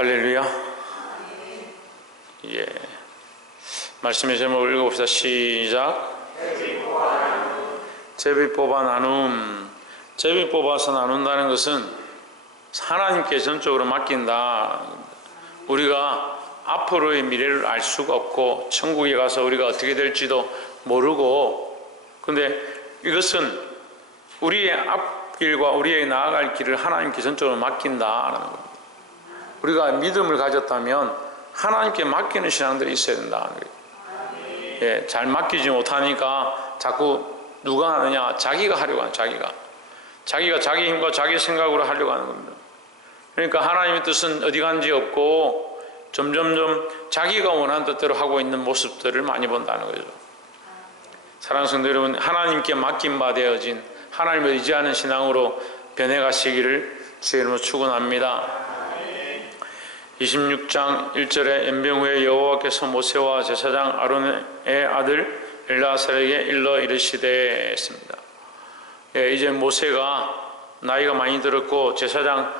할렐루야. 예. 말씀의 제목을 읽어봅시다. 시작. 제비 뽑아 나눔. 제비 뽑아서 나눈다는 것은 하나님께 전적으로 맡긴다. 우리가 앞으로의 미래를 알 수가 없고 천국에 가서 우리가 어떻게 될지도 모르고, 근데 이것은 우리의 앞길과 우리의 나아갈 길을 하나님께 전적으로 맡긴다라는 겁니다. 우리가 믿음을 가졌다면 하나님께 맡기는 신앙들이 있어야 된다는 거예요. 예, 잘 맡기지 못하니까 자꾸 누가 하느냐? 자기가 하려고 하는, 자기가 자기 힘과 자기 생각으로 하려고 하는 겁니다. 그러니까 하나님의 뜻은 어디 간지 없고 점점점 자기가 원하는 뜻대로 하고 있는 모습들을 많이 본다는 거죠. 사랑하는 성도 여러분, 하나님께 맡긴 바 되어진 하나님을 의지하는 신앙으로 변해가시기를 주의 이름으로 축원합니다. 26장 1절에 연병 후에 여호와께서 모세와 제사장 아론의 아들 엘르아살에게 일러 이르시되 했습니다. 예, 이제 모세가 나이가 많이 들었고 제사장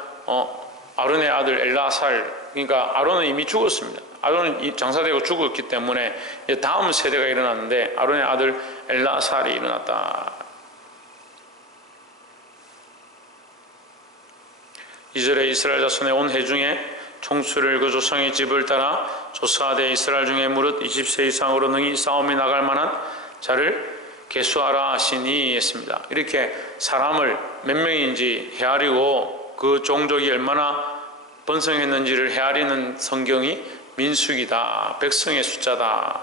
아론의 아들 엘르아살, 그러니까 아론은 이미 죽었습니다. 아론은 장사되고 죽었기 때문에 이제 다음 세대가 일어났는데 아론의 아들 엘르아살이 일어났다. 2절에 이스라엘 자손의 온 회중에 총수를 그 조상의 집을 따라 조사하되 이스라엘 중에 무릇 20세 이상으로 능히 싸움에 나갈 만한 자를 계수하라 하시니 했습니다. 이렇게 사람을 몇 명인지 헤아리고 그 종족이 얼마나 번성했는지를 헤아리는 성경이 민수기다. 백성의 숫자다.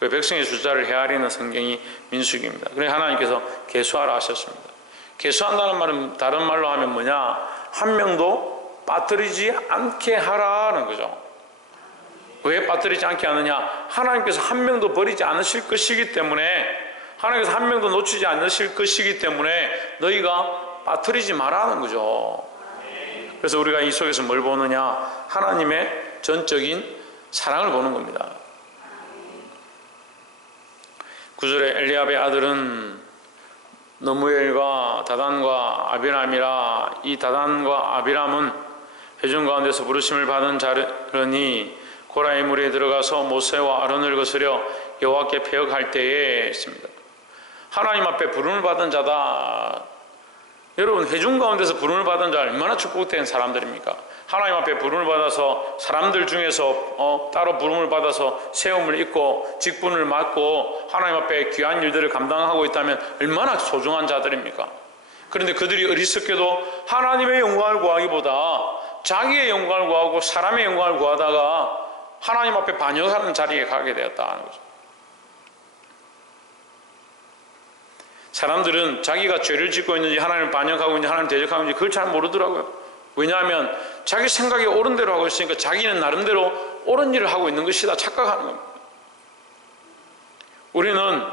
그 백성의 숫자를 헤아리는 성경이 민수기입니다. 그래서 하나님께서 계수하라 하셨습니다. 계수한다는 말은 다른 말로 하면 뭐냐? 한 명도 빠뜨리지 않게 하라는 거죠. 왜 빠뜨리지 않게 하느냐? 하나님께서 한 명도 버리지 않으실 것이기 때문에, 하나님께서 한 명도 놓치지 않으실 것이기 때문에 너희가 빠뜨리지 말라는 거죠. 그래서 우리가 이 속에서 뭘 보느냐? 하나님의 전적인 사랑을 보는 겁니다. 9절에 엘리압의 아들은 너무엘과 다단과 아비람이라. 이 다단과 아비람은 회중 가운데서 부르심을 받은 자르니 고라의 무리에 들어가서 모세와 아론을 거스려 여호와께 패역할 때에 했습니다. 하나님 앞에 부름을 받은 자다. 여러분, 회중 가운데서 부름을 받은 자 얼마나 축복된 사람들입니까? 하나님 앞에 부름을 받아서 사람들 중에서 따로 부름을 받아서 세움을 입고 직분을 맡고 하나님 앞에 귀한 일들을 감당하고 있다면 얼마나 소중한 자들입니까? 그런데 그들이 어리석게도 하나님의 영광을 구하기보다 자기의 영광을 구하고 사람의 영광을 구하다가 하나님 앞에 반역하는 자리에 가게 되었다는 거죠. 사람들은 자기가 죄를 짓고 있는지 하나님을 반역하고 있는지 하나님을 대적하고 있는지 그걸 잘 모르더라고요. 왜냐하면 자기 생각이 옳은 대로 하고 있으니까 자기는 나름대로 옳은 일을 하고 있는 것이다 착각하는 겁니다. 우리는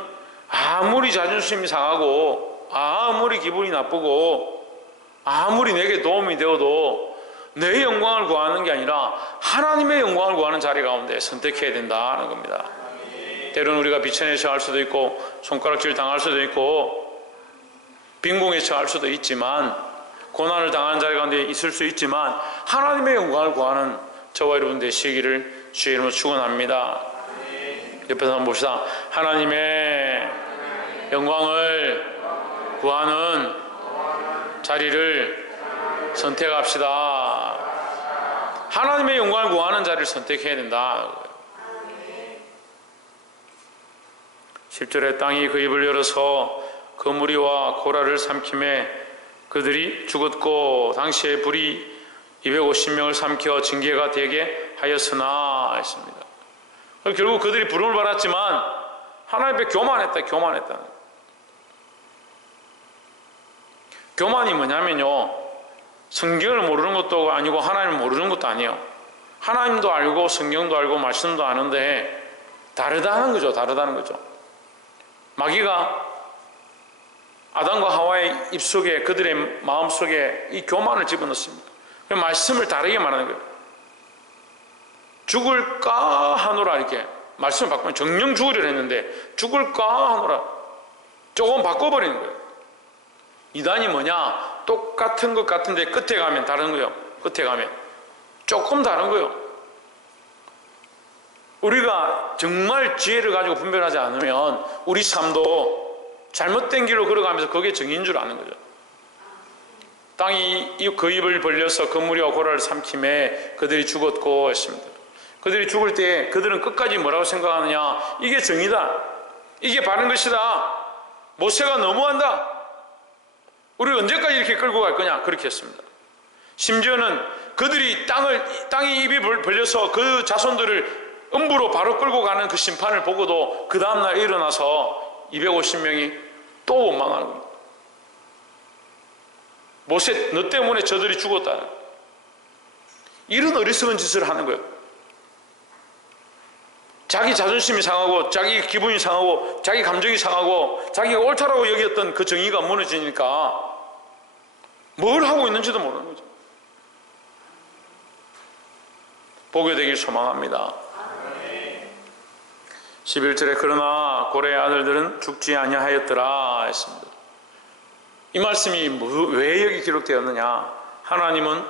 아무리 자존심이 상하고 아무리 기분이 나쁘고 아무리 내게 도움이 되어도 내 영광을 구하는 게 아니라 하나님의 영광을 구하는 자리 가운데 선택해야 된다는 겁니다. 때로는 우리가 비천에 처할 수도 있고 손가락질 당할 수도 있고 빈궁에 처할 수도 있지만 고난을 당하는 자리 가운데 있을 수 있지만 하나님의 영광을 구하는 저와 여러분 되시기를 주의 이름으로 축원합니다. 옆에서 한번 봅시다. 하나님의 영광을 구하는 자리를 선택합시다. 하나님의 영광을 구하는 자리를 선택해야 된다. 10절에 땅이 그 입을 열어서 그 무리와 고라를 삼킴에 그들이 죽었고 당시에 불이 250명을 삼켜 징계가 되게 하였으나 했습니다. 결국 그들이 부름을 받았지만 하나님 앞에 교만했다. 교만이 뭐냐면요, 성경을 모르는 것도 아니고 하나님을 모르는 것도 아니에요. 하나님도 알고 성경도 알고 말씀도 아는데 다르다는 거죠. 마귀가 아담과 하와의 입속에, 그들의 마음속에 이 교만을 집어넣습니다. 말씀을 다르게 말하는 거예요. 죽을까 하노라, 이렇게 말씀을 바꾸면 정령 죽으려 했는데 죽을까 하노라 조금 바꿔버리는 거예요. 이단이 뭐냐? 똑같은 것 같은데 끝에 가면 다른 거예요. 끝에 가면 조금 다른 거예요. 우리가 정말 지혜를 가지고 분별하지 않으면 우리 삶도 잘못된 길로 걸어가면서 그게 정의인 줄 아는 거죠. 땅이 그 입을 벌려서 그물이와 고라를 삼킴에 그들이 죽었고 했습니다. 그들이 죽을 때 그들은 끝까지 뭐라고 생각하느냐? 이게 정의다. 이게 바른 것이다. 모세가 너무한다. 우리 언제까지 이렇게 끌고 갈 거냐? 그렇게 했습니다. 심지어는 그들이 땅이 입이 벌려서 그 자손들을 음부로 바로 끌고 가는 그 심판을 보고도 그 다음날 일어나서 250명이 또 원망하는 겁니다. 모세, 너 때문에 저들이 죽었다. 이런 어리석은 짓을 하는 거예요. 자기 자존심이 상하고 자기 기분이 상하고 자기 감정이 상하고 자기가 옳다라고 여겼던 그 정의가 무너지니까 뭘 하고 있는지도 모르는 거죠. 보게 되길 소망합니다. 11절에 그러나 고레의 아들들은 죽지 아니하였더라 했습니다. 이 말씀이 왜 여기 기록되었느냐? 하나님은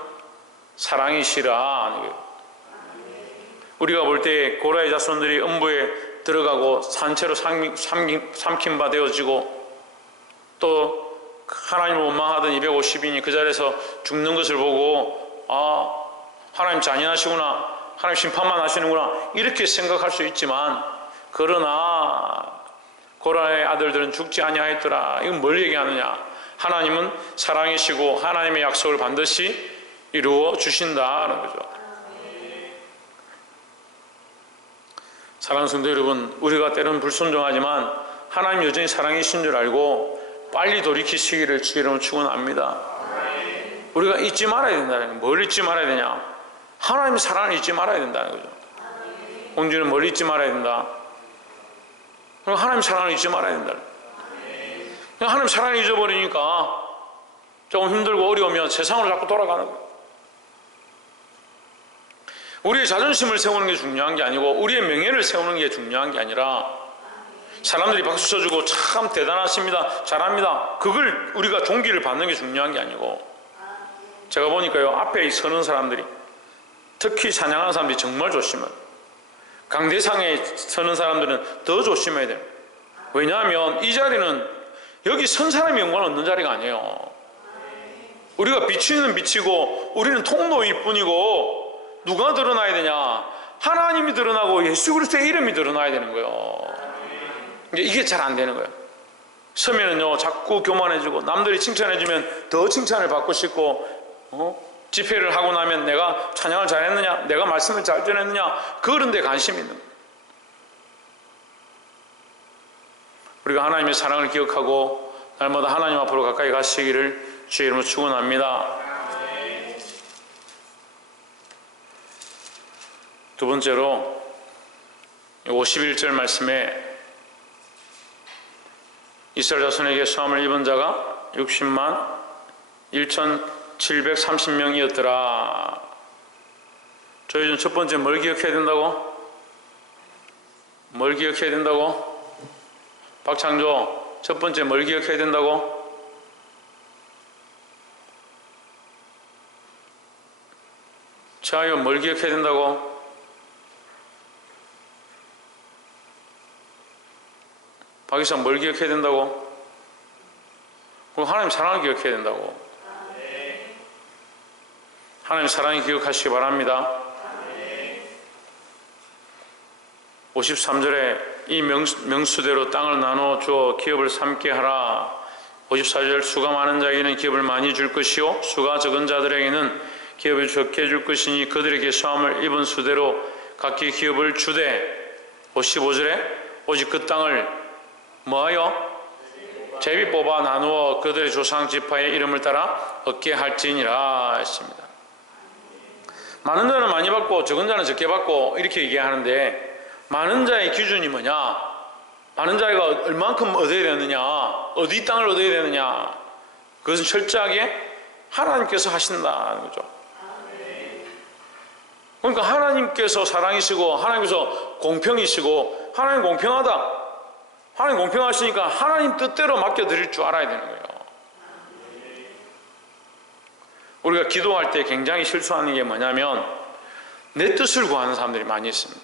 사랑이시라. 우리가 볼 때 고라의 자손들이 음부에 들어가고 산채로 삼킨 바 되어지고 또 하나님을 원망하던 250인이 그 자리에서 죽는 것을 보고 하나님 잔인하시구나, 하나님 심판만 하시는구나 이렇게 생각할 수 있지만, 그러나 고라의 아들들은 죽지 아니하였더라. 이건 뭘 얘기하느냐? 하나님은 사랑이시고 하나님의 약속을 반드시 이루어 주신다는 거죠. 사랑하는 성도 여러분, 우리가 때로는 불순종하지만 하나님 여전히 사랑이신 줄 알고 빨리 돌이키시기를 주의 이름으로 축원합니다. 우리가 잊지 말아야 된다는 거예요. 뭘 잊지 말아야 되냐? 하나님의 사랑을 잊지 말아야 된다는 거죠. 공주는 뭘 잊지 말아야 된다? 하나님 사랑을 잊지 말아야 된다. 하나님 사랑을 잊어버리니까 조금 힘들고 어려우면 세상으로 자꾸 돌아가는 거예요. 우리의 자존심을 세우는 게 중요한 게 아니고 우리의 명예를 세우는 게 중요한 게 아니라 사람들이 박수 쳐주고 참 대단하십니다, 잘합니다, 그걸 우리가 존귀를 받는 게 중요한 게 아니고, 제가 보니까요, 앞에 서는 사람들이, 특히 찬양하는 사람들이 정말 조심해요. 강대상에 서는 사람들은 더 조심해야 돼요. 왜냐하면 이 자리는 여기 선 사람이 영광을 얻는 자리가 아니에요. 우리가 비치는 비치고 우리는 통로일 뿐이고, 누가 드러나야 되냐? 하나님이 드러나고 예수 그리스도의 이름이 드러나야 되는 거예요. 이게 잘 안 되는 거예요. 서면은요 자꾸 교만해지고, 남들이 칭찬해주면 더 칭찬을 받고 싶고, 집회를 하고 나면 내가 찬양을 잘했느냐, 내가 말씀을 잘 전했느냐, 그런 데 관심이 있는 거예요. 우리가 하나님의 사랑을 기억하고 날마다 하나님 앞으로 가까이 가시기를 주의 이름으로 축원합니다. 두 번째로 51절 말씀에 이스라엘 자손에게 수함을 입은 자가 60만 1730명이었더라. 저희는 첫 번째 뭘 기억해야 된다고? 뭘 기억해야 된다고? 박창조, 첫 번째 뭘 기억해야 된다고? 최하연, 뭘 기억해야 된다고? 박이상, 뭘 기억해야 된다고? 그럼 하나님 사랑을 기억해야 된다고. 하나님 사랑을 기억하시기 바랍니다. 53절에 이 명수대로 땅을 나누어 주어 기업을 삼게 하라. 54절 수가 많은 자에게는 기업을 많이 줄 것이요 수가 적은 자들에게는 기업을 적게 줄 것이니 그들에게 수함을 입은 수대로 각기 기업을 주되. 55절에 오직 그 땅을 뭐하여? 제비 뽑아 나누어 그들의 조상 지파의 이름을 따라 얻게 할지니라 했습니다. 많은 자는 많이 받고 적은 자는 적게 받고 이렇게 얘기하는데, 많은 자의 기준이 뭐냐? 많은 자가 얼만큼 얻어야 되느냐? 어디 땅을 얻어야 되느냐? 그것은 철저하게 하나님께서 하신다는 거죠. 그러니까 하나님께서 사랑이시고 하나님께서 공평이시고, 하나님 공평하다, 하나님 공평하시니까 하나님 뜻대로 맡겨드릴 줄 알아야 되는 거예요. 우리가 기도할 때 굉장히 실수하는 게 뭐냐면 내 뜻을 구하는 사람들이 많이 있습니다.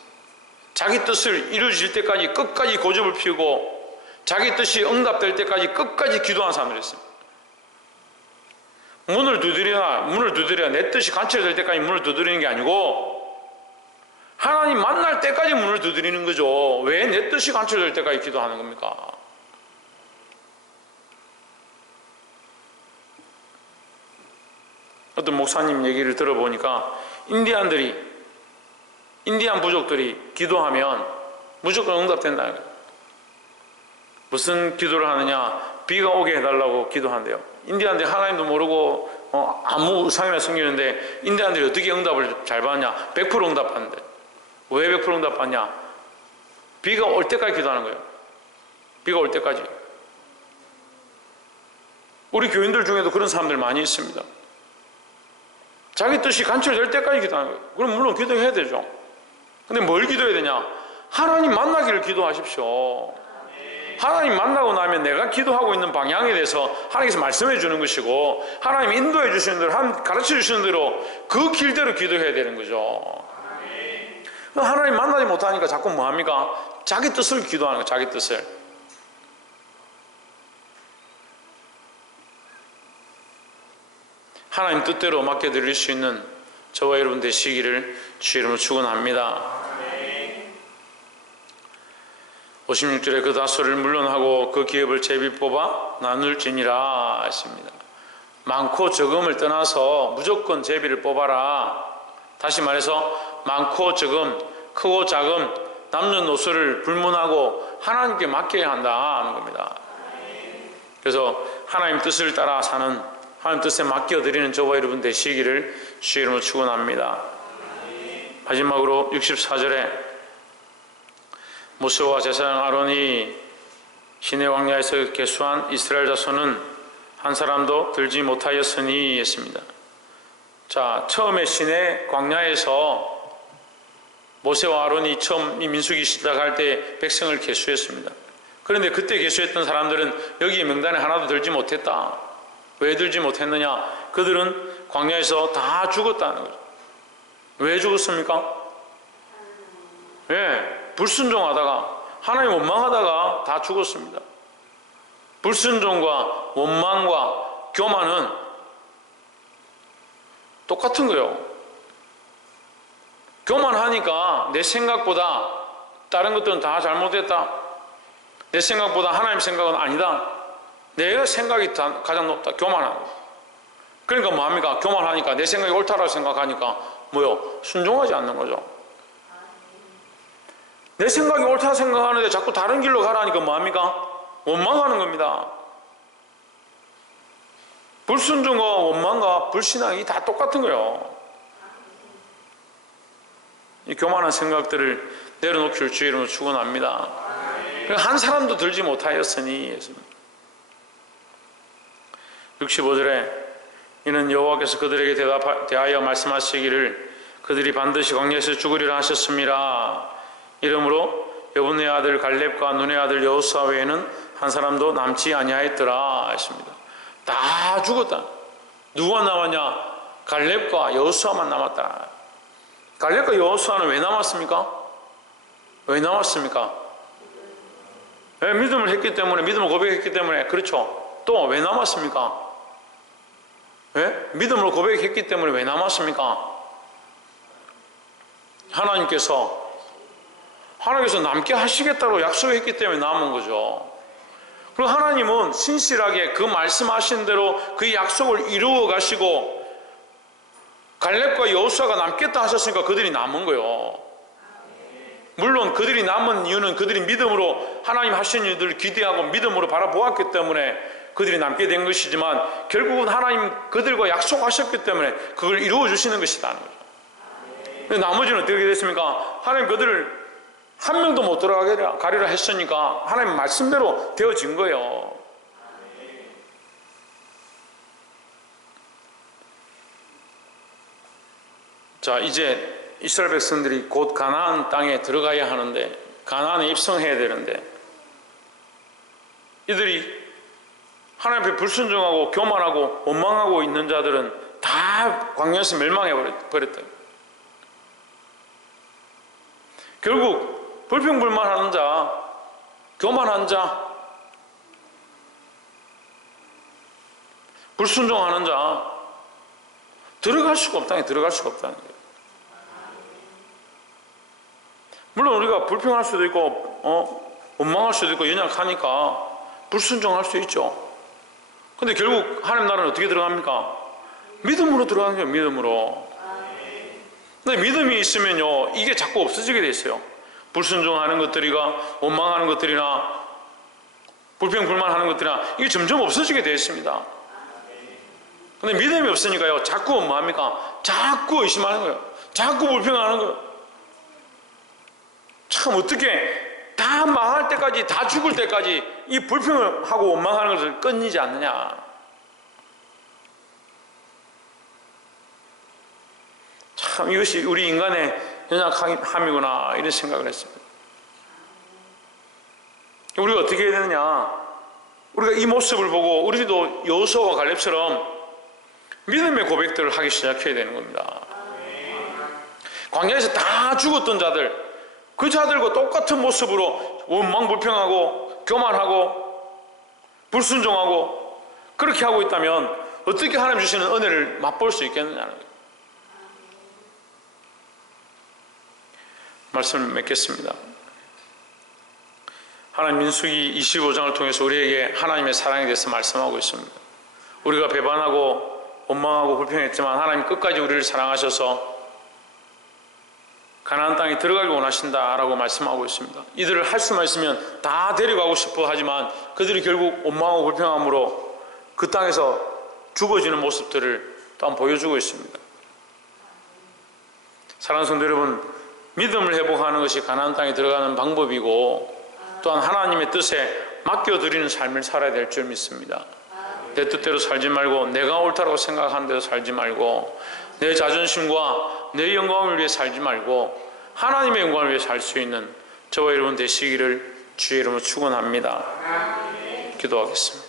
자기 뜻을 이루어질 때까지 끝까지 고집을 피우고 자기 뜻이 응답될 때까지 끝까지 기도하는 사람들이 있습니다. 문을 두드려야 내 뜻이 관철될 때까지 문을 두드리는 게 아니고 하나님 만날 때까지 문을 두드리는 거죠. 왜 내 뜻이 관철될 때까지 기도하는 겁니까? 어떤 목사님 얘기를 들어보니까 인디안 부족들이 기도하면 무조건 응답된다는 거예요. 무슨 기도를 하느냐? 비가 오게 해달라고 기도한대요. 인디안들이 하나님도 모르고 아무 우상이나 섬기는데 인디안들이 어떻게 응답을 잘 받냐? 100% 응답받는데. 왜 100% 응답받냐? 비가 올 때까지 기도하는 거예요. 비가 올 때까지. 우리 교인들 중에도 그런 사람들 많이 있습니다. 자기 뜻이 관철될 때까지 기도하는 거예요. 그럼 물론 기도해야 되죠. 근데 뭘 기도해야 되냐? 하나님 만나기를 기도하십시오. 하나님 만나고 나면 내가 기도하고 있는 방향에 대해서 하나님께서 말씀해 주는 것이고 하나님 인도해 주시는 대로 가르쳐 주시는 대로 그 길대로 기도해야 되는 거죠. 하나님 만나지 못하니까 자꾸 뭐합니까? 자기 뜻을 기도하는 거예요. 자기 뜻을. 하나님 뜻대로 맡겨드릴 수 있는 저와 여러분 되시기를 주의 이름으로 축원합니다. 56절에 그 다소를 물론하고 그 기업을 제비 뽑아 나눌지니라 했습니다. 많고 적음을 떠나서 무조건 제비를 뽑아라. 다시 말해서 많고 적음, 크고 작음, 남녀노소를 불문하고 하나님께 맡겨야 한다 하는 겁니다. 그래서 하나님 뜻을 따라 사는, 하나님 뜻에 맡겨드리는 저와 여러분 되시기를 주의 이름으로 축원합니다. 마지막으로 64절에 모세와 제사장 아론이 시내 광야에서 계수한 이스라엘 자손은 한 사람도 들지 못하였으니 했습니다. 자, 처음에 시내 광야에서 모세와 아론이 처음 이 민수기 시작할 때 백성을 계수했습니다. 그런데 그때 계수했던 사람들은 여기 명단에 하나도 들지 못했다. 왜 들지 못했느냐? 그들은 광야에서 다 죽었다는 거죠. 왜 죽었습니까? 왜? 불순종하다가 하나님 원망하다가 다 죽었습니다. 불순종과 원망과 교만은 똑같은 거예요. 교만하니까 내 생각보다 다른 것들은 다 잘못했다. 내 생각보다 하나님 생각은 아니다. 내가 생각이 가장 높다. 교만하고. 그러니까 뭐합니까? 교만하니까 내 생각이 옳다라고 생각하니까 뭐요? 순종하지 않는 거죠. 내 생각이 옳다 생각하는데 자꾸 다른 길로 가라니까 뭐합니까? 원망하는 겁니다. 불순종과 원망과 불신앙이 다 똑같은 거예요. 이 교만한 생각들을 내려놓기를 주의 이름으로 축원합니다. 한 사람도 들지 못하였으니 했습니다. 65절에 이는 여호와께서 그들에게 대하여 말씀하시기를 그들이 반드시 광야에서 죽으리라 하셨습니다. 이러므로 여분의 아들 갈렙과 눈의 아들 여호수아 외에는 한 사람도 남지 아니하였더라 했습니다. 다 죽었다. 누가 남았냐? 갈렙과 여호수아만 남았다. 갈렙과 여호수아는 왜 남았습니까? 왜 남았습니까? 왜? 믿음을 했기 때문에, 믿음을 고백했기 때문에. 그렇죠. 또 왜 남았습니까? 왜? 믿음으로 고백했기 때문에 왜 남았습니까? 하나님께서 남게 하시겠다고 약속했기 때문에 남은 거죠. 그리고 하나님은 신실하게 그 말씀하신 대로 그 약속을 이루어 가시고 갈렙과 여호수아가 남겠다 하셨으니까 그들이 남은 거예요. 물론 그들이 남은 이유는 그들이 믿음으로 하나님 하신 일들을 기대하고 믿음으로 바라보았기 때문에 그들이 남게 된 것이지만 결국은 하나님 그들과 약속하셨기 때문에 그걸 이루어 주시는 것이라는 거죠. 근데 나머지는 어떻게 됐습니까? 하나님 그들을 한 명도 못 들어가리라 했으니까 하나님 말씀대로 되어진 거예요. 자, 이제 이스라엘 백성들이 곧 가나안 땅에 들어가야 하는데, 가나안에 입성해야 되는데, 이들이 하나님 앞에 불순종하고 교만하고 원망하고 있는 자들은 다 광야에서 멸망해 버렸다. 결국 불평불만하는 자, 교만한 자, 불순종하는 자 들어갈 수가 없다는 거예요. 물론 우리가 불평할 수도 있고 원망할 수도 있고 연약하니까 불순종할 수 있죠. 근데 결국 하나님 나라는 어떻게 들어갑니까? 믿음으로 들어가는 거예요. 믿음으로. 근데 믿음이 있으면요 이게 자꾸 없어지게 돼 있어요. 불순종하는 것들이나 원망하는 것들이나 불평불만하는 것들이나 이게 점점 없어지게 되어 있습니다. 근데 믿음이 없으니까요 자꾸 뭐합니까? 자꾸 의심하는 거예요. 자꾸 불평하는 거예요. 참 어떻게 다 망할 때까지, 다 죽을 때까지 이 불평을 하고 원망하는 것을 끊이지 않느냐. 참 이것이 우리 인간의 연약함이구나 이런 생각을 했습니다. 우리가 어떻게 해야 되느냐? 우리가 이 모습을 보고 우리도 여호수아와 갈렙처럼 믿음의 고백들을 하기 시작해야 되는 겁니다. 광야에서 다 죽었던 자들, 그 자들과 똑같은 모습으로 원망 불평하고 교만하고 불순종하고 그렇게 하고 있다면 어떻게 하나님 주시는 은혜를 맛볼 수 있겠느냐는 거예요. 말씀을 맺겠습니다. 하나님 민수기 25장을 통해서 우리에게 하나님의 사랑에 대해서 말씀하고 있습니다. 우리가 배반하고 원망하고 불평했지만 하나님 끝까지 우리를 사랑하셔서 가나안 땅에 들어가길 원하신다라고 말씀하고 있습니다. 이들을 할 수만 있으면 다 데려가고 싶어 하지만 그들이 결국 원망하고 불평함으로 그 땅에서 죽어지는 모습들을 또한 보여주고 있습니다. 사랑하는 성도 여러분, 믿음을 회복하는 것이 가나안 땅에 들어가는 방법이고 또한 하나님의 뜻에 맡겨드리는 삶을 살아야 될 줄 믿습니다. 내 뜻대로 살지 말고 내가 옳다고 생각하는 대로 살지 말고 내 자존심과 내 영광을 위해 살지 말고 하나님의 영광을 위해 살 수 있는 저와 여러분 되시기를 주의 이름으로 축원합니다. 기도하겠습니다.